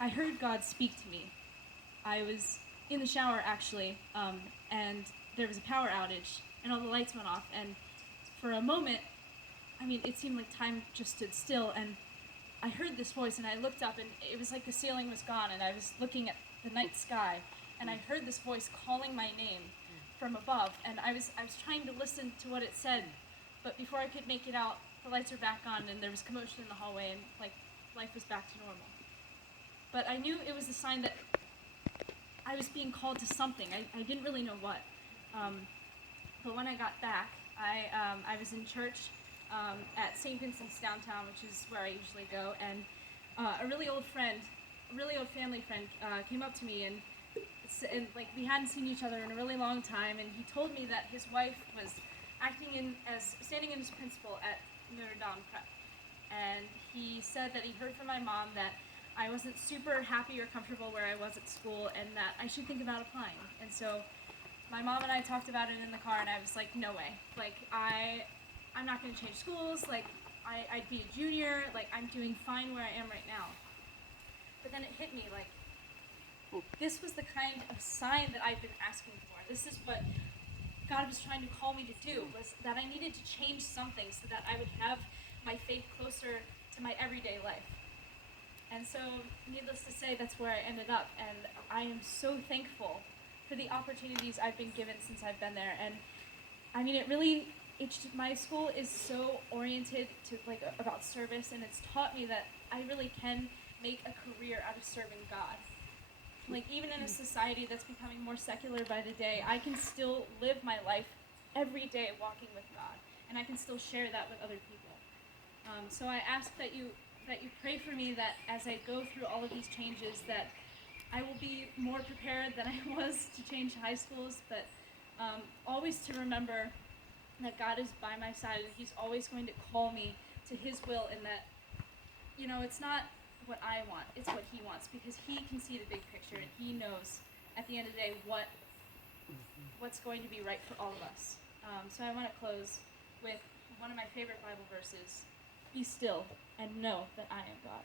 I heard God speak to me. I was in the shower actually, and there was a power outage, and all the lights went off. And for a moment, I mean, it seemed like time just stood still. And I heard this voice, and I looked up, and it was like the ceiling was gone, and I was looking at the night sky, and I heard this voice calling my name from above, and I was trying to listen to what it said, but before I could make it out, the lights were back on, and there was commotion in the hallway, and like life was back to normal. But I knew it was a sign that I was being called to something. I didn't really know what. But when I got back, I was in church at St. Vincent's downtown, which is where I usually go, and a really old family friend, came up to me, and like we hadn't seen each other in a really long time, and he told me that his wife was standing in as principal at Notre Dame Prep, and he said that he heard from my mom that I wasn't super happy or comfortable where I was at school, and that I should think about applying. And so my mom and I talked about it in the car, and I was like, no way. Like, I'm not going to change schools. Like, I'd be a junior. Like, I'm doing fine where I am right now. But then it hit me, like, this was the kind of sign that I've been asking for. This is what God was trying to call me to do, was that I needed to change something so that I would have my faith closer to my everyday life. And so, needless to say, that's where I ended up. And I am so thankful for the opportunities I've been given since I've been there. And I mean, my school is so oriented to like about service, and it's taught me that I really can make a career out of serving God. Like, even in a society that's becoming more secular by the day, I can still live my life every day walking with God, and I can still share that with other people. So I ask that you pray for me, that as I go through all of these changes, that I will be more prepared than I was to change high schools, but always to remember that God is by my side, and He's always going to call me to His will, and that, it's not what I want, it's what He wants, because He can see the big picture, and He knows at the end of the day what's going to be right for all of us. So I want to close with one of my favorite Bible verses: "Be still and know that I am God."